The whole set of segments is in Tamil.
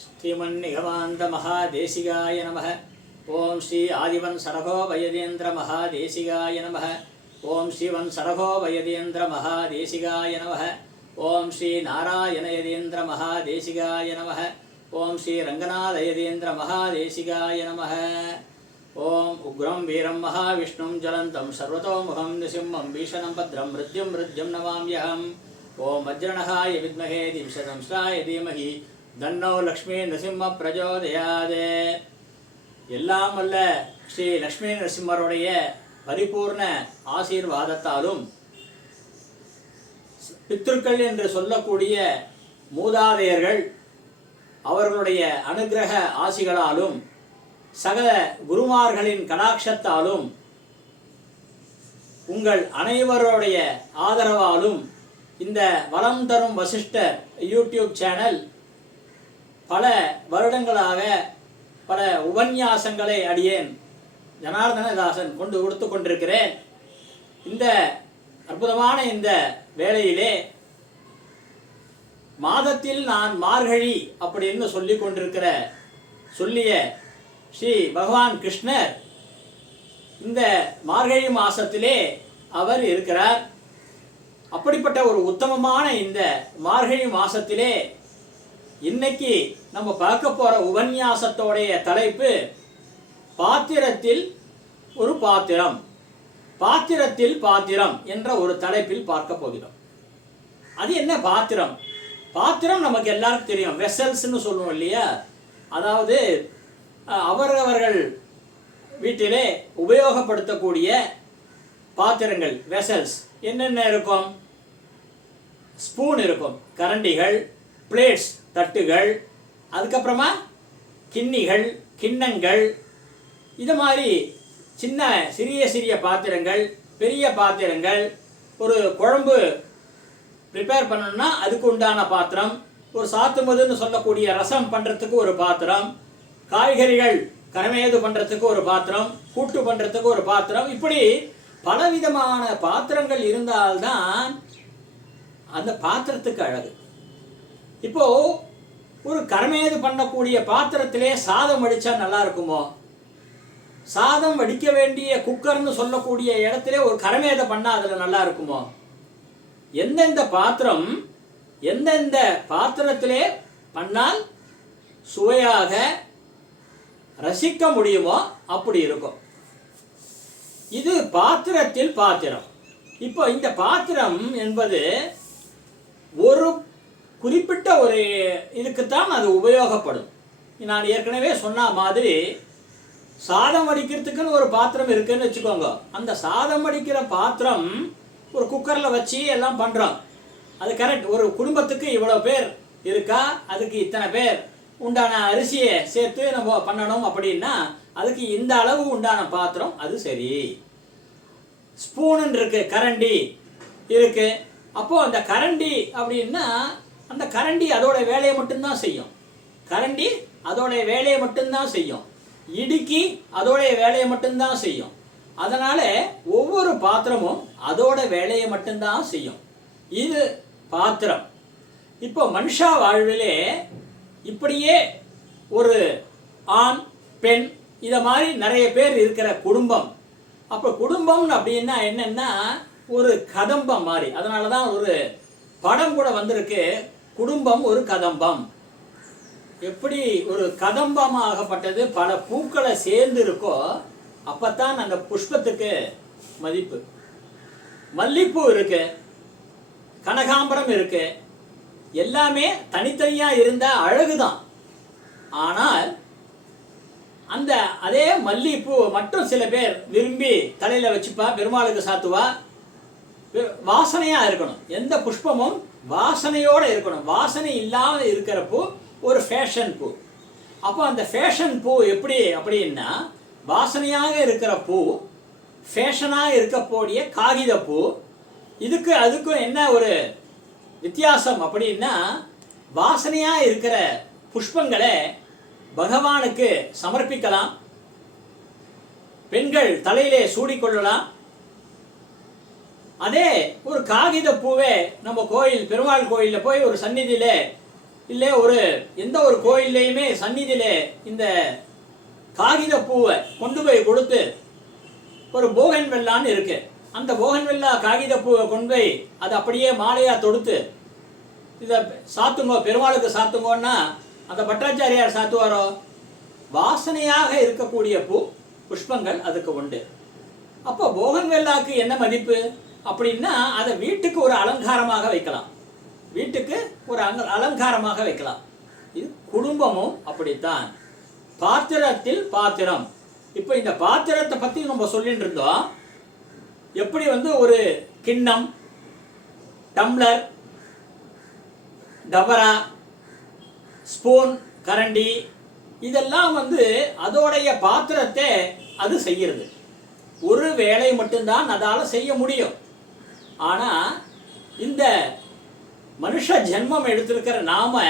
श्रीमन्निगमान्तमहादेशिकाय नमः। ॐ श्री आदिवन् सरभोभयदेन्द्रमहादेशिकाय नमः। ॐ श्रीवन् सरभोभयदेन्द्रमहादेशिकाय नमः। ॐ श्रीनारायणयदेन्द्रमहादेशिकाय नमः। ॐ श्रीरङ्गनाथयदेन्द्रमहादेशिकाय नमः। ॐ उग्रं वीरं महाविष्णुं ज्वलन्तं सर्वतोमुखं नृसिंहं भीषणं भद्रं मृत्युं मृत्युं नमाम्यहम्। ॐ वज्रणहाय विद्महे दिंशतंश्राय धीमहि தன்னோ லக்ஷ்மி நரசிம்ம பிரஜோதயாது. எல்லாம் அல்ல ஸ்ரீ லக்ஷ்மி நரசிம்மருடைய பரிபூர்ண ஆசீர்வாதத்தாலும் பித்திருக்கள் என்று சொல்லக்கூடிய மூதாதையர்கள் அவர்களுடைய அனுக்கிரக ஆசிகளாலும் சகல குருமார்களின் கடாட்சத்தாலும் உங்கள் அனைவருடைய ஆதரவாலும் இந்த வளம் தரும் வசிஷ்ட யூடியூப் சேனல் பல வருடங்களாக பல உபன்யாசங்களை அடியேன். ஜனார்தனதாசன் கொண்டு கொடுத்து கொண்டிருக்கிறேன். இந்த அற்புதமான இந்த வேளையிலே மாதத்தில் நான் மார்கழி அப்படின்னு சொல்லி கொண்டிருக்கிற சொல்லிய ஸ்ரீ பகவான் கிருஷ்ணர் இந்த மார்கழி மாசத்திலே அவர் இருக்கிறார். அப்படிப்பட்ட ஒரு உத்தமமான இந்த மார்கழி மாசத்திலே இன்னைக்கு நம்ம பார்க்க போற உபன்யாசத்தோடைய தலைப்பு பாத்திரத்தில் ஒரு பாத்திரம். பாத்திரத்தில் பாத்திரம் என்ற ஒரு தலைப்பில் பார்க்க போகிறோம். அது என்ன பாத்திரம்? பாத்திரம் நமக்கு எல்லாருக்கும் தெரியும். வெசல்ஸ்னு சொல்லுவோம் இல்லையா? அதாவது அவரவர்கள் வீட்டிலே உபயோகப்படுத்தக்கூடிய பாத்திரங்கள் வெசல்ஸ். என்னென்ன இருக்கும்? ஸ்பூன் இருக்கும். கரண்டிகள் பிளேட்ஸ். தட்டுகள் அதுக்கப்புறமா கிண்ணிகள் கிண்ணங்கள் இது மாதிரி சின்ன சிறிய சிறிய பாத்திரங்கள் பெரிய பாத்திரங்கள் ஒரு குழம்பு ப்ரிப்பேர் பண்ணணும்னா அதுக்கு உண்டான பாத்திரம் ஒரு சாத்துமதுன்னு சொல்லக்கூடிய ரசம் பண்ணுறதுக்கு ஒரு பாத்திரம் காய்கறிகள் கரமேது பண்ணுறதுக்கு ஒரு பாத்திரம் கூட்டு பண்ணுறதுக்கு ஒரு பாத்திரம் இப்படி பலவிதமான பாத்திரங்கள் இருந்தால்தான் அந்த பாத்திரத்துக்கு அழகு. இப்போ ஒரு கரமேது பண்ணக்கூடிய பாத்திரத்திலே சாதம் வடிச்சா நல்லா இருக்குமோ? சாதம் வடிக்க வேண்டிய குக்கர்னு சொல்லக்கூடிய இடத்திலே ஒரு கரமேதை பண்ணால் அதில் நல்லா இருக்குமோ? எந்தெந்த பாத்திரம் எந்தெந்த பாத்திரத்திலே பண்ணால் சுவையாக ரசிக்க முடியுமோ அப்படி இருக்கும். இது பாத்திரத்தில் பாத்திரம். இப்போ இந்த பாத்திரம் என்பது ஒரு குறிப்பிட்ட ஒரு இதுக்குத்தான் அது உபயோகப்படும். நான் ஏற்கனவே சொன்ன மாதிரி சாதம் வடிக்கிறதுக்குன்னு ஒரு பாத்திரம் இருக்குன்னு வச்சுக்கோங்க. அந்த சாதம் வடிக்கிற பாத்திரம் ஒரு குக்கரில் வச்சு எல்லாம் பண்ணுறோம் அது கரெக்ட் ஒரு குடும்பத்துக்கு இவ்வளோ பேர் இருக்கா? அதுக்கு இத்தனை பேர். உண்டான அரிசியை சேர்த்து நம்ம பண்ணணும் அப்படின்னா அதுக்கு இந்த அளவு உண்டான பாத்திரம் அது சரி. ஸ்பூனுன்னு இருக்குது கரண்டி இருக்குது அப்போது அந்த கரண்டி அப்படின்னா அந்த கரண்டி அதோட வேலையை மட்டும்தான் செய்யும். கரண்டி அதோடைய வேலையை மட்டும்தான் செய்யும். இடுக்கி அதோடைய வேலையை மட்டும்தான் செய்யும். அதனால் ஒவ்வொரு பாத்திரமும் அதோட வேலையை மட்டும்தான் செய்யும். இது பாத்திரம். இப்போ மனுஷா வாழ்விலே இப்படியே ஒரு ஆண் பெண் இதை மாதிரி நிறைய பேர் இருக்கிற குடும்பம். அப்போ குடும்பம் அப்படின்னா என்னென்னா ஒரு கதம்பம் மாதிரி. அதனால தான் ஒரு படம் கூட வந்திருக்கு. குடும்பம் ஒரு கதம்பம். எப்படி ஒரு கதம்பமாகப்பட்டது பல பூக்களை சேர்ந்து இருக்கோ அப்பத்தான் அந்த புஷ்பத்துக்கு மதிப்பு. மல்லிப்பூ இருக்கு கனகாம்பரம் இருக்கு எல்லாமே தனித்தனியாக இருந்த அழகுதான். ஆனால் அந்த அதே மல்லிகைப்பூ மட்டும் சில பேர் விரும்பி தலையில் வச்சுப்பா பெருமாளுக்கு சாத்துவா வாசனையாக இருக்கணும். எந்த புஷ்பமும் வாசனையோடு இருக்கணும். வாசனை இல்லாமல் இருக்கிற பூ ஒரு ஃபேஷன் பூ. அப்போ அந்த ஃபேஷன் பூ எப்படி அப்படின்னா வாசனையாக இருக்கிற பூ ஃபேஷனாக இருக்கக்கூடிய காகித பூ இதுக்கு அதுக்கும் என்ன ஒரு வித்தியாசம் அப்படின்னா வாசனையாக இருக்கிற புஷ்பங்களை பகவானுக்கு சமர்ப்பிக்கலாம். பெண்கள் தலையிலே சூடிக்கொள்ளலாம் அதே ஒரு காகித பூவே நம்ம கோயில் பெருமாள் கோயிலில் போய் ஒரு சந்நிதியில் இல்லை ஒரு எந்த ஒரு கோயில்லையுமே சந்நிதியிலே இந்த காகித பூவை கொண்டு போய் கொடுத்து ஒரு போகன் வெள்ளான்னு இருக்கு. அந்த போகன் வெள்ளா காகித பூவை கொண்டு போய் அதை அப்படியே மாலையாக தொடுத்து இதை சாத்துங்கோ பெருமாளுக்கு சாத்துங்கோன்னா அந்த பட்டாச்சாரியார் சாத்துவாரோ? வாசனையாக இருக்கக்கூடிய பூ புஷ்பங்கள் அதுக்கு உண்டு. அப்போ போகன் வெள்ளாக்கு என்ன மதிப்பு? அப்படின்னா அதை வீட்டுக்கு ஒரு அலங்காரமாக வைக்கலாம். வீட்டுக்கு ஒரு அங்க அலங்காரமாக வைக்கலாம். இது குடும்பமும் அப்படித்தான். பாத்திரத்தில் பாத்திரம். இப்போ இந்த பாத்திரத்தை பற்றி நம்ம சொல்லிட்டு இருந்தோம். எப்படி வந்து ஒரு கிண்ணம் டம்ளர் டபரா ஸ்பூன் கரண்டி இதெல்லாம் வந்து அதோடைய பாத்திரத்தை அது செய்கிறது ஒரு வேலை மட்டும்தான் அதால் செய்ய முடியும். ஆனால் இந்த மனுஷ ஜென்மம் எடுத்திருக்கிற நாம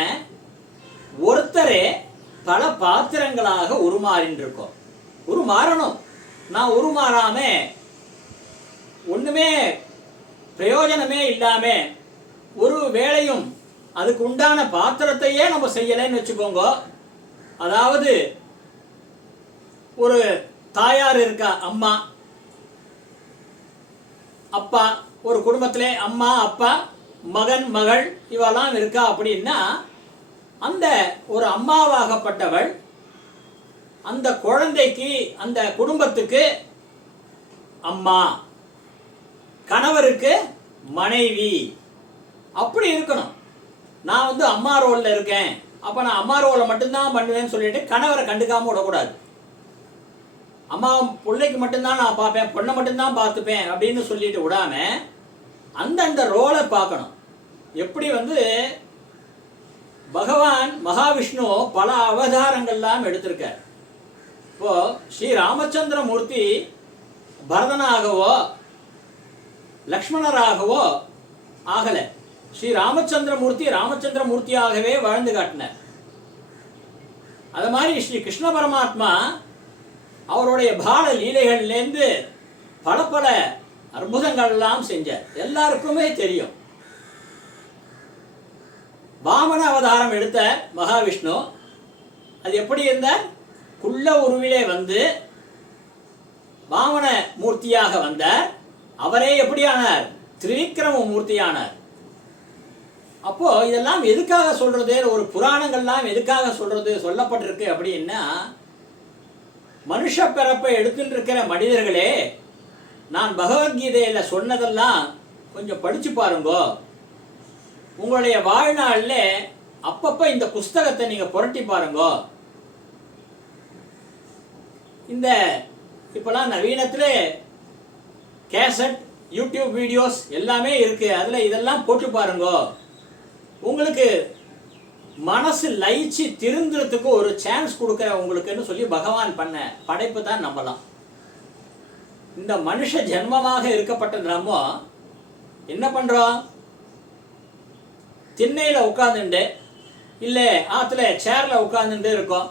ஒருத்தரே பல பாத்திரங்களாக உருமாறின்றிருக்கோம். உருமாறணும் நான் உருமாறாம ஒன்றுமே பிரயோஜனமே இல்லாம ஒரு வேலையும் அதுக்கு உண்டான பாத்திரத்தையே நம்ம செய்யலைன்னு வச்சுக்கோங்க. அதாவது ஒரு தாயார் இருக்கா அம்மா அப்பா ஒரு குடும்பத்திலே அம்மா அப்பா மகன் மகள் இவெல்லாம் இருக்கா அப்படின்னா அந்த ஒரு அம்மாவாகப்பட்டவள் அந்த குழந்தைக்கு அந்த குடும்பத்துக்கு அம்மா கணவருக்கு மனைவி. அப்படி இருக்கணும். நான் வந்து அம்மா ரோலில் இருக்கேன். அப்போ நான் அம்மா ரோலை மட்டும்தான் பண்ணுவேன்னு சொல்லிட்டு கணவரை கண்டுக்காமல் விடக்கூடாது. அம்மா பிள்ளைக்கு மட்டும்தான் நான் பார்ப்பேன் பொண்ணை மட்டும்தான் பார்த்துப்பேன் அப்படின்னு சொல்லிட்டு விடாம அந்தந்த ரோலை பார்க்கணும். எப்படி வந்து பகவான் மகாவிஷ்ணு பல அவதாரங்கள்லாம் எடுத்திருக்கார். இப்போ ஸ்ரீ ராமச்சந்திர மூர்த்தி பரதனாகவோ லக்ஷ்மணராகவோ ஆகல. ஸ்ரீ ராமச்சந்திர மூர்த்தி ராமச்சந்திர மூர்த்தியாகவே வாழ்ந்து காட்டினார். அது மாதிரி ஸ்ரீ கிருஷ்ண பரமாத்மா அவருடைய பால லீலைகள்லேருந்து பல பல அற்புதங்கள்லாம் செஞ்சார். எல்லாருக்குமே தெரியும். வாமன அவதாரம் எடுத்த மகாவிஷ்ணு அது எப்படி இருந்தார்? குள்ள உருவிலே வந்து வாமன மூர்த்தியாக வந்தார். அவரே எப்படியானார்? திரிவிக்ரம மூர்த்தியானார். அப்போ இதெல்லாம் எதுக்காக சொல்றது? ஒரு புராணங்கள்லாம் எதுக்காக சொல்றது? சொல்லப்பட்டிருக்கு அப்படின்னா மனுஷ பிறப்பை எடுத்துட்டு இருக்கிற மனிதர்களே நான் பகவத்கீதையில் சொன்னதெல்லாம் கொஞ்சம் படிச்சு பாருங்கோ. உங்களுடைய வாழ்நாளில் அப்பப்ப இந்த புஸ்தகத்தை நீங்க புரட்டி பாருங்கோ. இந்த இப்போலாம் நவீனத்தில் கேசட் யூடியூப் வீடியோஸ் எல்லாமே இருக்கு. அதில் இதெல்லாம் போட்டு பாருங்கோ. உங்களுக்கு மனசு லயிச்சு திருந்துறதுக்கு ஒரு சான்ஸ் கொடுக்குற உங்களுக்குன்னு சொல்லி பகவான் பண்ண படைப்பு தான் நம்பலாம் இந்த மனுஷ ஜென்மமாக இருக்கப்பட்ட நம்ம என்ன பண்றோம்? திண்ணையில் உட்காந்துண்டு இல்லை ஆற்றுல சேரில் உட்காந்துட்டு இருக்கோம்.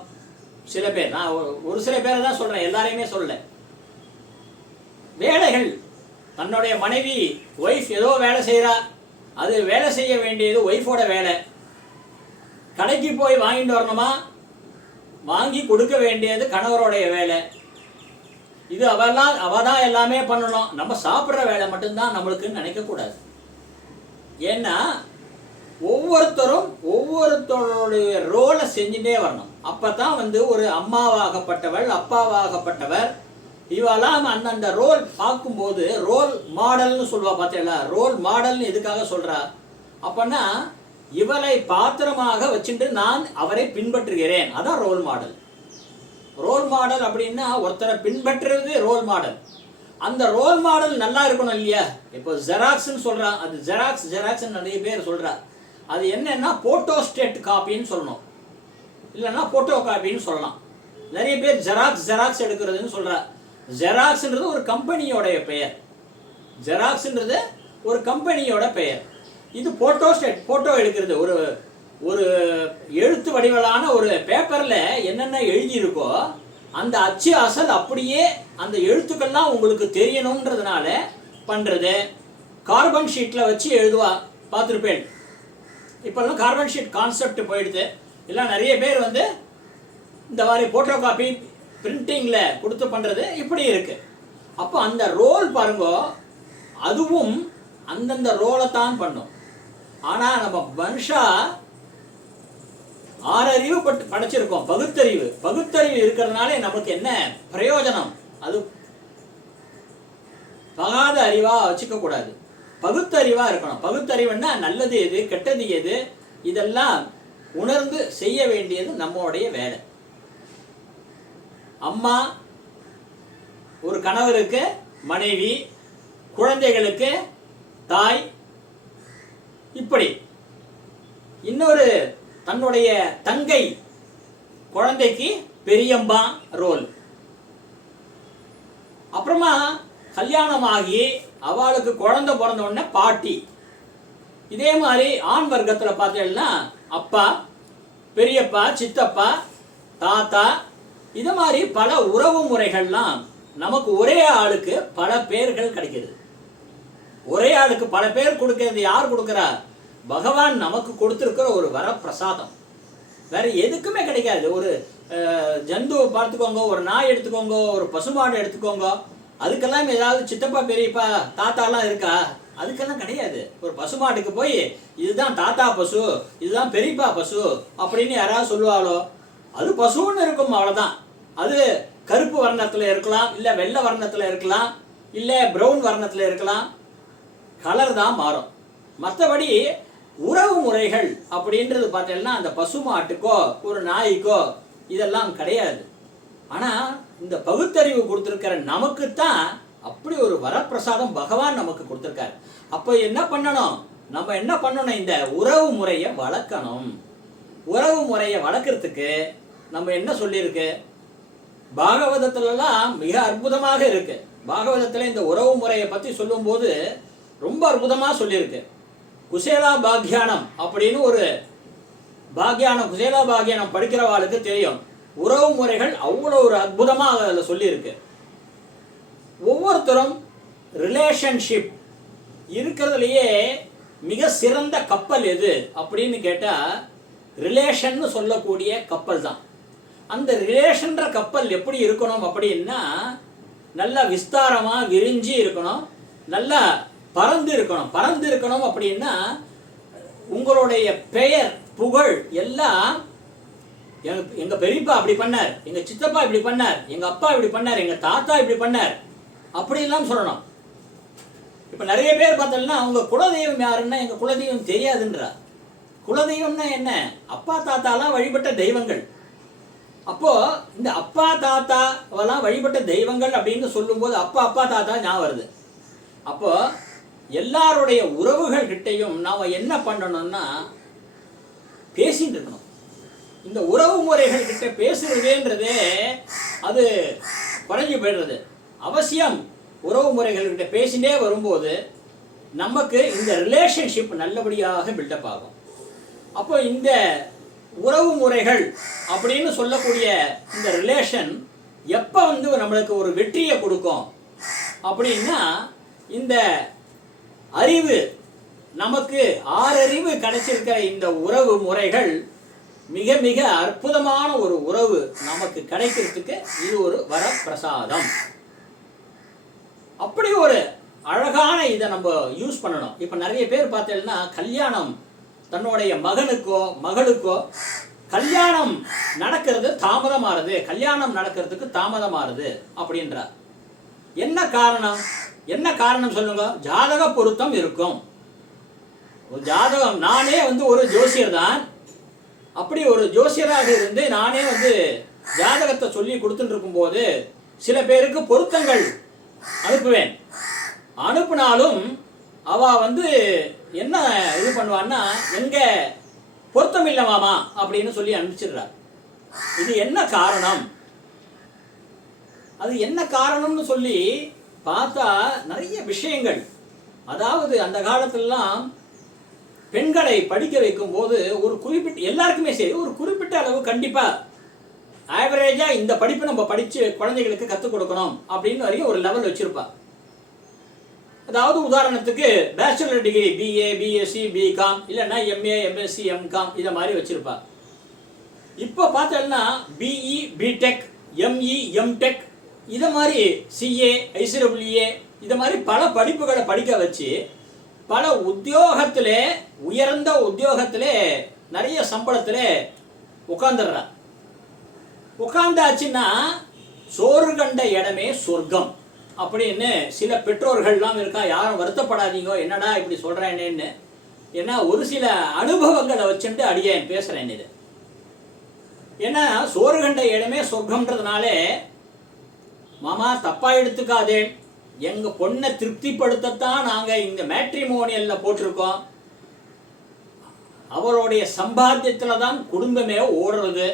சில பேர் நான் ஒரு- ஒரு சில பேரை தான் சொல்கிறேன் எல்லாரையுமே சொல்லல. வேலைகள். தன்னுடைய மனைவி ஒய்ஃப் ஏதோ வேலை செய்கிறா அது வேலை செய்ய வேண்டியது ஒய்ஃபோட வேலை. கடைக்கு போய் வாங்கிட்டு வரணுமா? வாங்கி கொடுக்க வேண்டியது கணவருடைய வேலை. இது அவெல்லாம் அவ தான் எல்லாமே பண்ணணும். நம்ம சாப்பிட்ற வேலை மட்டும்தான் நம்மளுக்குன்னு நினைக்கக்கூடாது. ஏன்னா ஒவ்வொருத்தரும் ஒவ்வொருத்தருடைய ரோலை செஞ்சுட்டே வரணும். அப்போ தான் வந்து ஒரு அம்மாவாகப்பட்டவள் அப்பாவாகப்பட்டவர். இவெல்லாம் அந்தந்த ரோல் பார்க்கும்போது ரோல் மாடல்னு சொல்லுவா பார்த்தீங்களா ரோல் மாடல்னு எதுக்காக சொல்கிறா அப்போன்னா இவளை பாத்திரமாக வச்சுட்டு நான் அவரை பின்பற்றுகிறேன். அதான் ரோல் மாடல் ரோல் மாடல் அப்படின்னா ஒருத்தரை பின்பற்றுறது ரோல் மாடல் அந்த ரோல் மாடல் நல்லா இருக்கணும் இல்லையா? இப்போ ஜெராக்ஸ்ன்னு சொல்கிறான் அது ஜெராக்ஸ் ஜெராக்ஸ்னு நிறைய பேர் சொல்றா. அது என்னென்னா போட்டோ ஸ்டேட் காப்பின்னு சொல்லணும். இல்லைன்னா போட்டோ காப்பின்னு சொல்லலாம். நிறைய பேர் ஜெராக்ஸ் ஜெராக்ஸ் எடுக்கிறதுன்னு சொல்றா. ஜெராக்ஸ்ன்றது ஒரு கம்பெனியோடைய பெயர். ஜெராக்ஸ்ன்றது ஒரு கம்பெனியோட பெயர். இது போட்டோ ஸ்டேட் போட்டோ எடுக்கிறது. ஒரு ஒரு எழுத்து வடிவலான ஒரு பேப்பரில் என்னென்ன எழுதியிருக்கோ அந்த அச்சு அசல் அப்படியே அந்த எழுத்துக்கள்லாம் உங்களுக்கு தெரியணுன்றதுனால பண்ணுறது கார்பன் ஷீட்டில் வச்சு எழுதுவா பார்த்துருப்பேன். இப்போல்லாம் கார்பன் ஷீட் கான்செப்ட் போயிடுது. எல்லாம் நிறைய பேர் வந்து இந்த மாதிரி ஃபோட்டோ காப்பி பிரிண்டிங்கில் கொடுத்து பண்ணுறது இப்படி இருக்குது அப்போ அந்த ரோல் பாருங்க அதுவும் அந்தந்த ரோலை தான் பண்ணும். ஆனால் நம்ம மனுஷா ஆறறிவு பட்டு படைச்சிருக்கோம். பகுத்தறிவு. பகுத்தறிவு இருக்கிறதுனாலே நமக்கு என்ன? பிரயோஜனம். அது பகாத அறிவா வச்சுக்க கூடாது பகுத்தறிவா இருக்கணும். பகுத்தறிவுன்னா நல்லது எது கெட்டது எது? இதெல்லாம் உணர்ந்து செய்ய வேண்டியது நம்மளுடைய வேலை. அம்மா ஒரு கணவருக்கு மனைவி குழந்தைகளுக்கு தாய் இப்படி. இன்னொரு தன்னுடைய தங்கை குழந்தைக்கு பெரியம்பா ரோல். அப்புறமா கல்யாணம் ஆகி அவளுக்கு குழந்தை பிறந்த உடனே பாட்டி. இதே மாதிரி ஆண் வர்க்கத்தில் பார்த்தீங்கன்னா அப்பா பெரியப்பா சித்தப்பா தாத்தா இது மாதிரி பல உறவு முறைகள்லாம் நமக்கு ஒரே ஆளுக்கு பல பேர்கள் கிடைக்கிது. ஒரே ஆளுக்கு பல பேர் கொடுக்கறது யார் கொடுக்குறா பகவான் நமக்கு கொடுத்துருக்கிற ஒரு வரப்பிரசாதம். வேற எதுக்குமே கிடைக்காது. ஒரு ஜந்துவை பார்த்துக்கோங்க ஒரு நாய் எடுத்துக்கோங்க ஒரு பசுமாடு எடுத்துக்கோங்க. அதுக்கெல்லாம் ஏதாவது சித்தப்பா பெரியப்பா தாத்தாலாம் இருக்கா? அதுக்கெல்லாம் கிடையாது. ஒரு பசுமாட்டுக்கு போய் இதுதான் தாத்தா பசு இதுதான் பெரியப்பா பசு அப்படின்னு யாராவது சொல்லுவாளோ அது பசுன்னு இருக்கும் அவ்வளோதான் அது கருப்பு வர்ணத்தில் இருக்கலாம் இல்லை வெள்ளை வர்ணத்தில் இருக்கலாம் இல்லை பிரவுன் வர்ணத்தில் இருக்கலாம். கலர் தான் மாறும். மற்றபடி உறவு முறைகள் அப்படின்றது பார்த்தீங்கன்னா அந்த பசு மாட்டுக்கோ ஒரு நாய்க்கோ இதெல்லாம் கிடையாது. ஆனால் இந்த பகுத்தறிவு கொடுத்துருக்கிற நமக்குத்தான் அப்படி ஒரு வரப்பிரசாதம் பகவான் நமக்கு கொடுத்துருக்காரு. அப்போ என்ன பண்ணணும்? நம்ம என்ன பண்ணணும்? இந்த உறவு முறையை வளர்க்கணும். உறவு முறையை வளர்க்குறதுக்கு நம்ம என்ன சொல்லியிருக்கு? பாகவதத்துலலாம் மிக அற்புதமாக இருக்கு. பாகவதத்தில் இந்த உறவு முறையை பற்றி சொல்லும்போது ரொம்ப அற்புதமாக சொல்லியிருக்கு. குசேலா பாக்யானம் அப்படின்னு ஒரு பாக்யானம் குசேலா பாக்யானம் படிக்கிறவாளுக்கு தெரியும். உறவு முறைகள் அவ்வளோ ஒரு அற்புதமாக அதில் சொல்லியிருக்கு. ஒவ்வொருத்தரும் ரிலேஷன்ஷிப் இருக்கிறதுலையே மிக சிறந்த கப்பல் எது அப்படின்னு கேட்டால் ரிலேஷன்னு சொல்லக்கூடிய கப்பல் தான். அந்த ரிலேஷன்ற கப்பல் எப்படி இருக்கணும் அப்படின்னா நல்லா விஸ்தாரமாக விரிஞ்சு இருக்கணும். நல்லா பறந்து இருக்கணும் பறந்து இருக்கணும் அப்படின்னா உங்களுடைய பெயர் புகழ் எல்லாம் எங்க எங்கள் பெரியப்பா அப்படி பண்ணார் எங்க சித்தப்பா இப்படி பண்ணார் எங்க அப்பா இப்படி பண்ணார் எங்க தாத்தா இப்படி பண்ணார் அப்படிலாம் சொல்லணும். இப்ப நிறைய பேர் பார்த்தோம்னா அவங்க குலதெய்வம் யாருன்னா எங்க குலதெய்வம் தெரியாதுன்றா. குலதெய்வம்னா என்ன? அப்பா தாத்தாலாம் வழிபட்ட தெய்வங்கள். அப்போ இந்த அப்பா தாத்தாவெல்லாம் வழிபட்ட தெய்வங்கள் அப்படின்னு சொல்லும்போது அப்பா அப்பா தாத்தா ஞாபகம் வருது. அப்போ எல்லாருடைய உறவுகள் கிட்டையும் நாம் என்ன பண்ணணும்னா பேசிட்டு இருக்கணும். இந்த உறவு முறைகள் கிட்ட பேசுறதுன்றதே அது குறைஞ்சி போயிடுறது. அவசியம் உறவு முறைகள் கிட்ட பேசிட்டே வரும்போது நமக்கு இந்த ரிலேஷன்ஷிப் நல்லபடியாக பில்டப் ஆகும். அப்போ இந்த உறவு முறைகள் அப்படின்னு சொல்லக்கூடிய இந்த ரிலேஷன் எப்போ வந்து நம்மளுக்கு ஒரு வெற்றியை கொடுக்கும் அப்படின்னா இந்த அறிவு. நமக்கு ஆறறிவு கிடைச்சிருக்கிற இந்த உறவு முறைகள் மிக மிக அற்புதமான ஒரு உறவு நமக்கு கிடைக்கிறதுக்கு இது ஒரு வரப்பிரசாதம். அப்படி ஒரு அழகான இதை நம்ம யூஸ் பண்ணணும். இப்போ நிறைய பேர் பார்த்தீங்கன்னா கல்யாணம் தன்னுடைய மகனுக்கோ மகளுக்கோ கல்யாணம் நடக்கிறது தாமதமாறுது கல்யாணம் நடக்கிறதுக்கு தாமதமாறுது அப்படின்றார். என்ன காரணம்? என்ன காரணம் சொல்லுங்க? ஜாதக பொருத்தம் இருக்கும். ஒரு ஜாதகம் நானே வந்து ஒரு ஜோசியர் தான். அப்படி ஒரு ஜோசியராக இருந்து நானே வந்து ஜாதகத்தை சொல்லி கொடுத்துட்டு இருக்கும்போது சில பேருக்கு பொருத்தங்கள் அனுப்புவேன். அனுப்புனாலும் அவ வந்து என்ன இது பண்ணுவான்னா எங்க பொருத்தம் இல்லவாமா அப்படின்னு சொல்லி அனுப்பிச்சிடுறார். இது என்ன காரணம்? அது என்ன காரணம்னு சொல்லி பார்த்தா நிறைய விஷயங்கள். அதாவது அந்த காலத்திலலாம் பெண்களை படிக்க வைக்கும்போது ஒரு குறிப்பிட்ட எல்லாருக்குமே சரி ஒரு குறிப்பிட்ட அளவு கண்டிப்பாக ஆவரேஜாக இந்த படிப்பு நம்ம படித்து குழந்தைகளுக்கு கற்றுக் கொடுக்கணும் அப்படின்னு வரைக்கும் ஒரு லெவல் வச்சுருப்பா. அதாவது உதாரணத்துக்கு bachelor degree BA BSc BCom இல்லைன்னா எம்ஏ எம்எஸ்சி எம்காம் இதை மாதிரி வச்சுருப்பா. இப்போ பார்த்தோம்னா பிஇ பிடெக் எம்இ எம்டெக் இதை மாதிரி சிஏ ஐசிடபிள்யூஏ இதை மாதிரி பல படிப்புகளை படிக்க வச்சு பல உத்தியோகத்தில் உயர்ந்த உத்தியோகத்தில் நிறைய சம்பளத்தில் உட்காந்துடுறா உட்காந்தாச்சுன்னா சோறு கண்ட இடமே சொர்க்கம். அப்படின்னு சில பெற்றோர்கள்லாம் இருக்கா யாரும் வருத்தப்படாதீங்க என்னடா இப்படி சொல்கிறேன்னு ஏன்னா ஒரு சில அனுபவங்களை வச்சுட்டு அடியேன் பேசுகிறேன் இது. ஏன்னா சோறு கண்ட இடமே சொர்க்கம்ன்றதுனாலே மாமா தப்பா எடுத்துக்காதே. எங்க பொண்ணை திருப்திப்படுத்தத்தான் நாங்க இந்த மேட்ரிமோனியல்ல போட்டிருக்கோம். அவருடைய சம்பாத்தியத்துல தான் குடும்பமே ஓடுறது.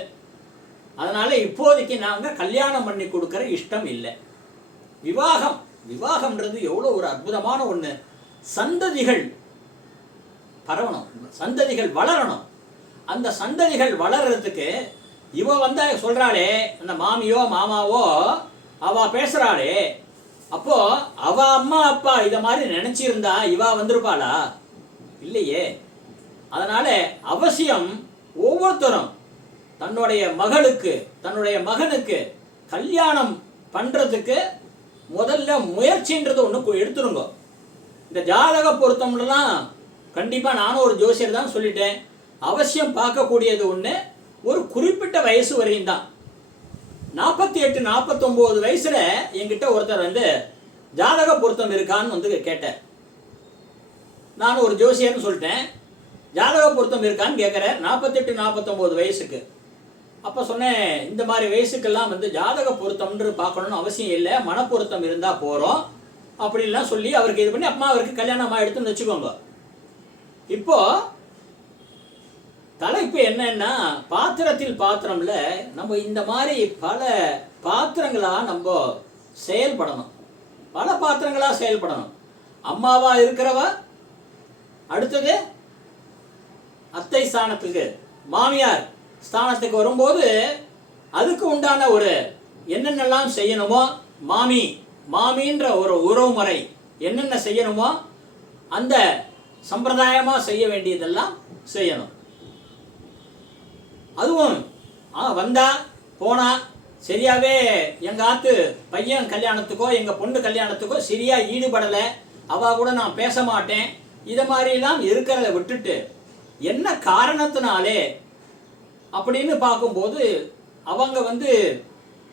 அதனால இப்போதைக்கு நாங்க கல்யாணம் பண்ணி கொடுக்கற இஷ்டம் இல்லை. விவாகம் விவாகம்ன்றது எவ்வளோ ஒரு அற்புதமான ஒண்ணு. சந்ததிகள் பரவணும். சந்ததிகள் வளரணும். அந்த சந்ததிகள் வளர்றதுக்கு இவ வந்தா சொல்றாளே அந்த மாமியோ மாமாவோ அவ பேசுறாளே. அப்போ அவ அம்மா அப்பா இத மாதிரி நினைச்சிருந்தா இவா வந்திருப்பாளா? இல்லையே. அதனால அவசியம் ஒவ்வொருத்தரும் தன்னுடைய மகளுக்கு தன்னுடைய மகனுக்கு கல்யாணம் பண்றதுக்கு முதல்ல முயற்சின்றது ஒன்று எடுத்துருங்க. இந்த ஜாதக பொருத்தம்லாம் கண்டிப்பாக நானும் ஒரு ஜோசியர் தான் சொல்லிட்டேன். அவசியம் பார்க்கக்கூடியது ஒன்று ஒரு குறிப்பிட்ட வயசு வரையும் தான் நாற்பத்தி எட்டு நாற்பத்தொம்போது வயசுல என்கிட்ட ஒருத்தர் வந்து ஜாதக பொருத்தம் இருக்கான்னு வந்து கேட்டார். நான் ஒரு ஜோசியர்னு சொல்லிட்டேன். ஜாதக பொருத்தம் இருக்கான்னு கேட்குறேன் நாற்பத்தெட்டு நாற்பத்தொம்போது வயசுக்கு. அப்போ சொன்னேன் இந்த மாதிரி வயசுக்கெல்லாம் வந்து ஜாதக பொருத்தம்ன்று பார்க்கணும்னு அவசியம் இல்லை. மனப்பொருத்தம் இருந்தால் போகிறோம் அப்படின்லாம் சொல்லி அவருக்கு இது பண்ணி அம்மா அவருக்கு கல்யாணம் எடுத்துன்னு வச்சுக்கோங்க. இப்போது தலைப்பு என்னன்னா பாத்திரத்தில் பாத்திரம்ல நம்ம இந்த மாதிரி பல பாத்திரங்களா நம்ம செயல்படணும். பல பாத்திரங்களா செயல்படணும். அம்மாவா இருக்கிறவ? அடுத்தது அத்தை ஸ்தானத்துக்கு. மாமியார் ஸ்தானத்துக்கு வரும்போது அதுக்கு உண்டான ஒரு என்னென்னலாம் செய்யணுமோ மாமி மாமின்ற ஒரு உறவு முறை என்னென்ன செய்யணுமோ அந்த சம்பிரதாயமாக செய்ய வேண்டியதெல்லாம் செய்யணும். அதுவும் ஆ வந்தா போனா சரியாவே எங்க ஆத்து பையன் கல்யாணத்துக்கோ எங்க பொண்ணு கல்யாணத்துக்கோ சரியா ஈடுபடலை. அவ கூட நான் பேச மாட்டேன். இதை மாதிரிலாம் இருக்கிறத விட்டுட்டு என்ன காரணத்தினாலே அப்படின்னு பார்க்கும்போது அவங்க வந்து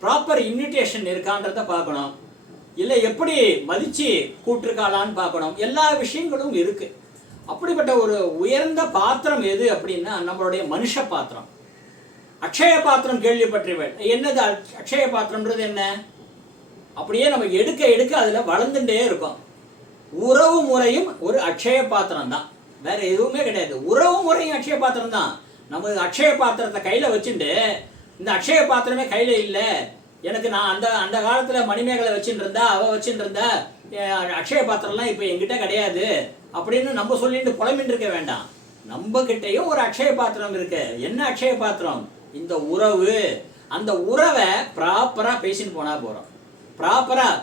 ப்ராப்பர் இன்விடேஷன் இருக்கான்றத பார்க்கணும். இல்லை எப்படி மதித்து கூட்டிருக்காளான்னு பார்க்கணும். எல்லா விஷயங்களும் இருக்குது அப்படிப்பட்ட ஒரு உயர்ந்த பாத்திரம் எது அப்படின்னா நம்மளுடைய மனுஷ பாத்திரம். அக்ஷய பாத்திரம் கேள்விப்பட்டிருவேன் என்னது அக்ஷய பாத்திரம்ன்றது என்ன? அப்படியே நம்ம எடுக்க எடுக்க அதில் வளர்ந்துட்டே இருக்கும். உறவு முறையும் ஒரு அக்ஷய பாத்திரம் தான் வேற எதுவுமே கிடையாது. உறவு முறையும் அக்ஷய பாத்திரம் தான் நம்ம அக்ஷய பாத்திரத்தை கையில் வச்சுட்டு இந்த அக்ஷய பாத்திரமே கையில் இல்லை. எனக்கு நான் அந்த அந்த காலத்தில் மணிமேகலை வச்சுட்டு இருந்தா அவ வச்சுட்டு இருந்தா அக்ஷய பாத்திரம்லாம் இப்போ என்கிட்ட கிடையாது. அப்படின்னு நம்ம சொல்லிட்டு புலமின்னு இருக்க வேண்டாம். நம்ம கிட்டேயும் ஒரு அக்ஷய பாத்திரம் இருக்கு. என்ன அக்ஷய பாத்திரம் இந்த உறவு அந்த உறவை ப்ராப்பராக பேசிட்டு போனால் போகிறோம் ப்ராப்பராக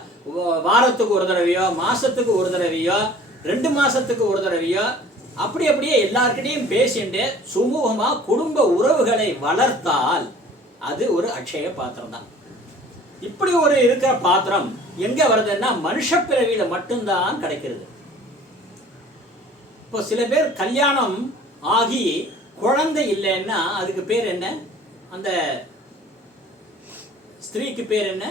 வாரத்துக்கு ஒரு தடவையோ மாதத்துக்கு ஒரு தடவையோ ரெண்டு மாதத்துக்கு ஒரு தடவையோ அப்படி அப்படியே எல்லார்கிட்டையும் பேசிட்டு சுமூகமாக குடும்ப உறவுகளை வளர்த்தால் அது ஒரு அக்ஷய பாத்திரம் தான். இப்படி ஒரு இருக்கிற பாத்திரம் எங்க வருதுன்னா மனுஷ பிறவியில மட்டும்தான் கிடைக்கிறது. இப்போ சில பேர் கல்யாணம் ஆகி குழந்தை இல்லைன்னா அதுக்கு பேர் என்ன? அந்த ஸ்திரீக்கு பேர் என்ன?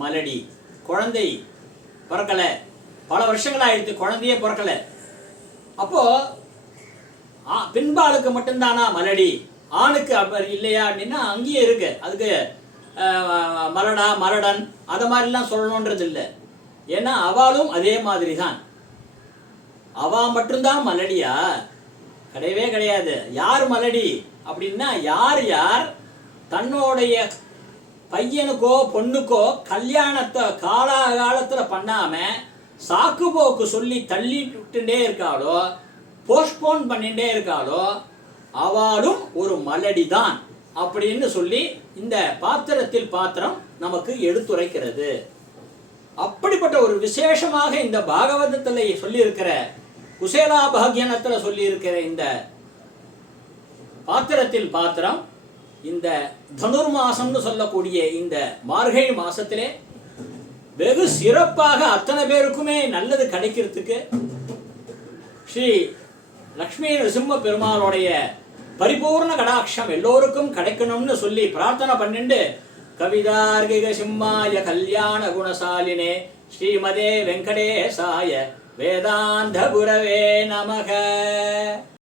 மலடி. குழந்தை பிறக்கலை. பல வருஷங்கள் ஆயிடுச்சு குழந்தையே பிறக்கல. அப்போ ஆ, மட்டும்தானா மலடி? ஆணுக்கு அப்படி இல்லையா அப்படின்னா அங்கேயே இருக்கு. அதுக்கு மலடா மரடன் அதை மாதிரிலாம் சொல்லணுன்றது இல்லை. ஏன்னா அவளும் அதே மாதிரி தான் அவ மட்டும்தான் மலடியா? கிடையவே கிடையாது. யார் மலடி? அப்படின்னா யார் யார்? தன்னுடைய பையனுக்கோ பொண்ணுக்கோ கல்யாணத்தை காலாகாலத்துல பண்ணாமல் சாக்கு போக்கு சொல்லி தள்ளி விட்டுட்டே இருக்காளோ போஸ்ட்போன் பண்ணிகிட்டே இருக்காளோ அவளும் ஒரு மலடி தான் அப்படின்னு சொல்லி இந்த பாத்திரத்தில் பாத்திரம் நமக்கு எடுத்துரைக்கிறது. அப்படிப்பட்ட ஒரு விசேஷமாக இந்த பாகவதத்தில் சொல்லியிருக்கிற குசேலா பாகியனத்தில் சொல்லியிருக்கிற இந்த பாத்திரத்தில் பாத்திரம் இந்த தனுர் மாசம்னு சொல்லக்கூடிய இந்த மார்கழி மாசத்திலே வெகு சிறப்பாக அத்தனை பேருக்குமே நல்லது கிடைக்கிறதுக்கு ஸ்ரீ லக்ஷ்மி நரசிம்ம பெருமாளுடைய பரிபூர்ண கடாட்சம் எல்லோருக்கும் கிடைக்கணும்னு சொல்லி பிரார்த்தனை பண்ணிண்டு கவிதார்கிக சிம்மாய கல்யாண குணசாலினே ஸ்ரீமதே வெங்கடேசாய வேதாந்த குரவே நமக.